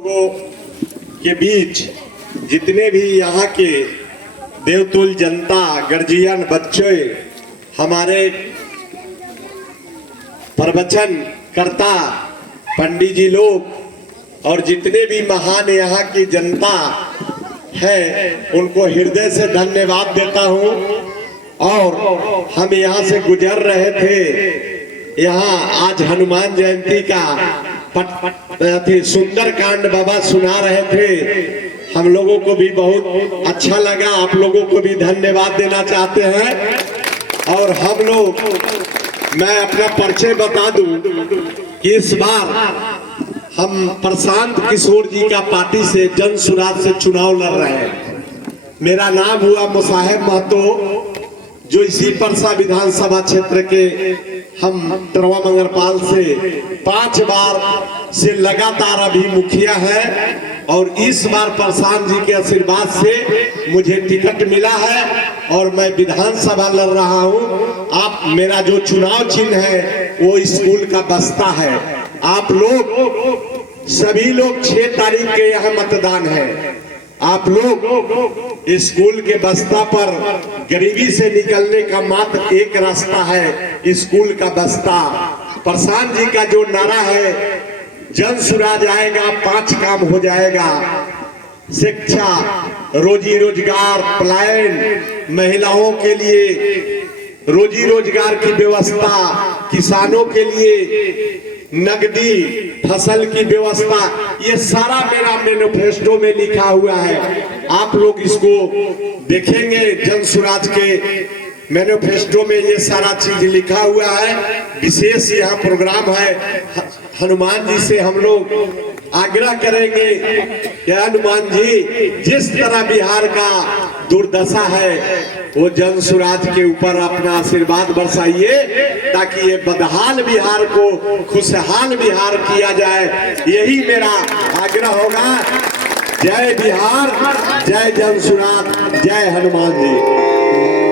लोगों के बीच जितने भी यहाँ के देवतुल जनता, गर्जियन, बच्चे, हमारे प्रवचन करता पंडित जी लोग और जितने भी महान यहाँ की जनता है उनको हृदय से धन्यवाद देता हूँ। और हम यहाँ से गुजर रहे थे, यहाँ आज हनुमान जयंती का सुंदर कांड बाबा सुना रहे थे। हम लोगों को भी बहुत अच्छा लगा, आप लोगों को भी धन्यवाद देना चाहते हैं। और हम लोग, मैं अपना परिचय बता दूं कि इस बार हम प्रशांत किशोर जी का पार्टी से जन सुराज से चुनाव लड़ रहे हैं। मेरा नाम हुआ मुसाहिब महतो, जो इसी परसा विधानसभा क्षेत्र के हम टरवा मंगरपाल से 5 बार से लगातार अभी मुखिया है। और इस बार प्रशांत जी के आशीर्वाद से मुझे टिकट मिला है और मैं विधानसभा लड़ रहा हूं। आप, मेरा जो चुनाव चिन्ह है वो स्कूल का बस्ता है। आप लोग सभी लोग 6 तारीख के यहाँ मतदान है। आप लोग स्कूल के बस्ता पर गरीबी से निकलने का मात्र एक रास्ता है, स्कूल का बस्ता। प्रशांत जी का जो नारा है, जन सुराज आएगा 5 काम हो जाएगा, शिक्षा, रोजी रोजगार, पलायन, महिलाओं के लिए रोजी रोजगार की व्यवस्था, किसानों के लिए नगदी फसल की व्यवस्था, ये सारा मेरा मैनिफेस्टो में लिखा हुआ है। आप लोग इसको देखेंगे, जन सुराज के मैनिफेस्टो में ये सारा चीज लिखा हुआ है। विशेष यहाँ प्रोग्राम है, हनुमान जी से हम लोग आग्रह करेंगे कि हनुमान जी, जिस तरह बिहार का दुर्दशा है वो जन सुराज के ऊपर अपना आशीर्वाद बरसाइए, ताकि ये बदहाल बिहार को खुशहाल बिहार किया जाए। यही मेरा आग्रह होगा। जय बिहार, जय जन सुराज, जय हनुमान जी।